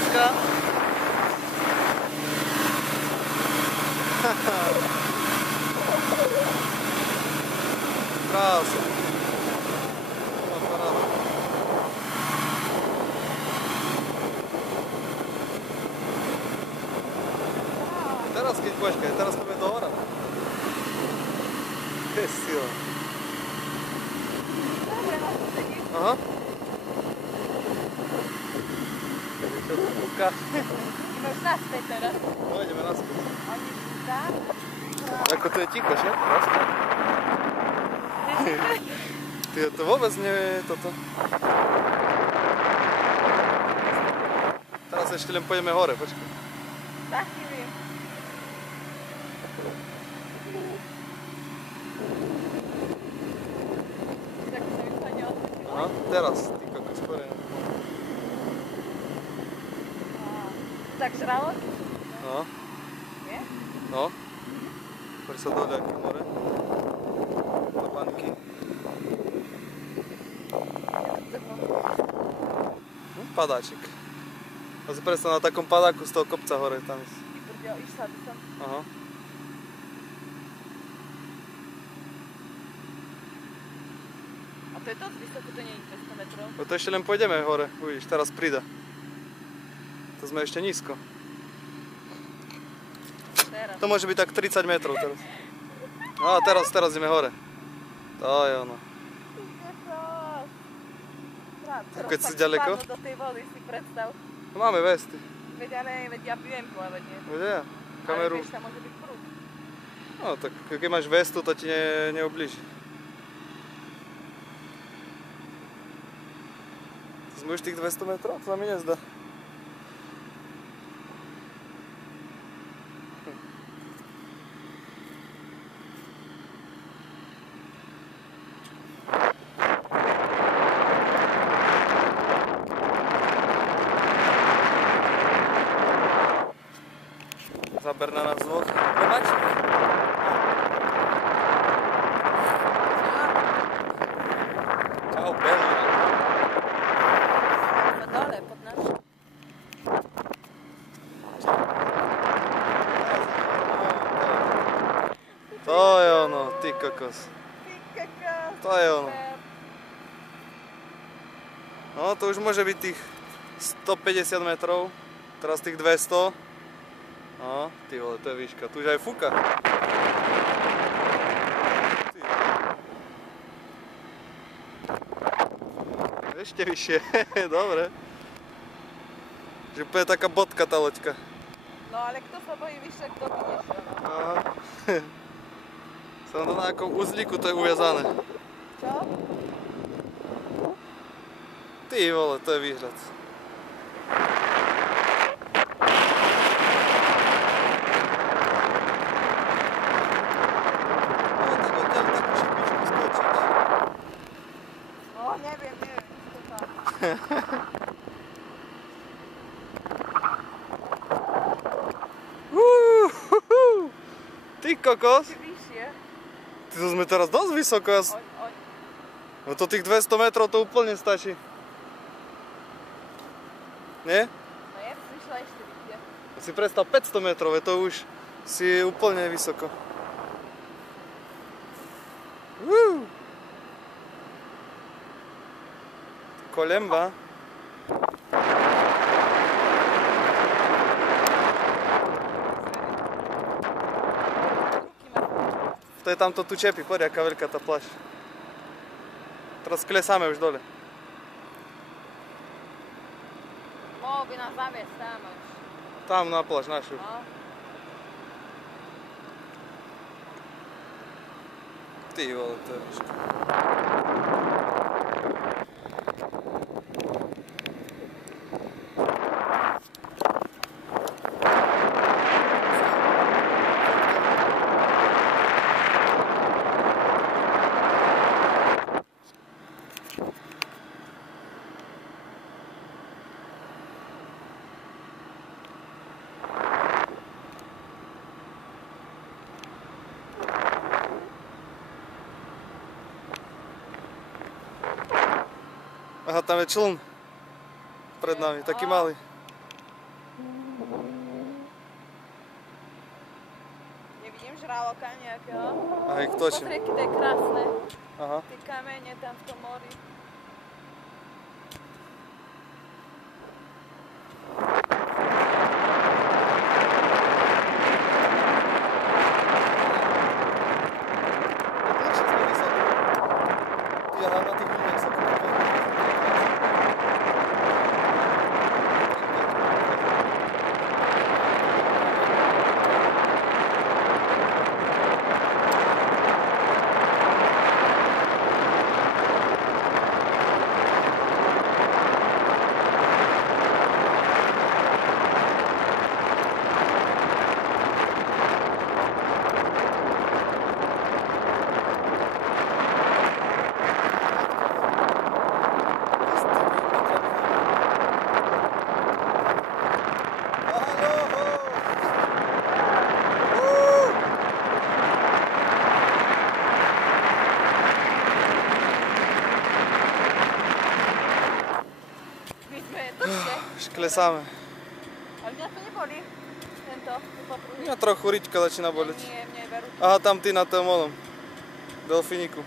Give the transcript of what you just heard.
Láska. Krásne. Teraz keď počkaj, teraz poďme do hora. To je sila. Aha. Čo tu kúka? Ideme už naspäť teraz. No, ideme naspäť. Oni tam. Ako to je ticho, že? Ty, to vôbec nie je toto. Teraz ešte len pôjdeme hore, počkaj. Taký viem. Tak sa mi to neodpustilo. Aha, teraz, ty kokos, skôr. Tak žralo? No. Nie? No. Poď sa dole, aké more. Na banky. Padáčik. A si predstav na takom padáku z toho kopca hore tam. Vybrďo, išla by som. Aha. A to je dosť vysoko, to nie je 200 metrov. No to ešte len pôjdeme hore, uvidíš, teraz prida. To sme ešte nízko. Teraz. To môže byť tak 30 metrov teraz. No a teraz ideme hore. To je ono. Keď si ďaleko? Do tej vody si predstav. No máme vesty. Veď ale ja viem plávať, nie? Veď ja, kameru. Ale vieš, tam môže byť prúd. No tak keď máš vestu, to ti neublíži. To sme už tých 200 metrov, to sa mi nezdá. Zaber na nás dvoch. Pomač. Čau, Belly. Dole, pod nás. To je ono, ty kokos. To je ono. No to už môže byť tých 150 metrov. Teraz tých 200. No, ty vole, to je výška. Tu už aj fúka. Ešte vyššie, dobre. Že úplne taká bodka tá loďka. No ale kto sa bojí vyššie, kto by nešiel? Aha. Som na nejakom uzlíku to je uviazané. Čo? Ty vole, to je výhľad. Neviem, čo tam. Ty kokos! Vyššie. Ty to sme teraz dosť vysoko. No to tých 200 metrov to úplne stačí. Nie? No ja som išla ešte vyššie. To si predstav 500 metrov, to už si úplne vysoko. Kolemba. To je tamto tu čepí, poď, aká veľká tá pláž. Teraz klesáme už dole. Mohol by nás zaviesť tam už. Tam na pláž našu. No. Ty vole, to je výška. Aha, tam je čln pred nami, taký malý. kráľovka nejakého. Aj kto či? Pozri, aký to je krásne. Aha. Tie kamene tam v tom mori. Klesáme. Ale mňa to neboli. Tento, Mňa trochu riťka začína boleť. Nie, mne je veru. Aha, tam ty na tom delfíniku.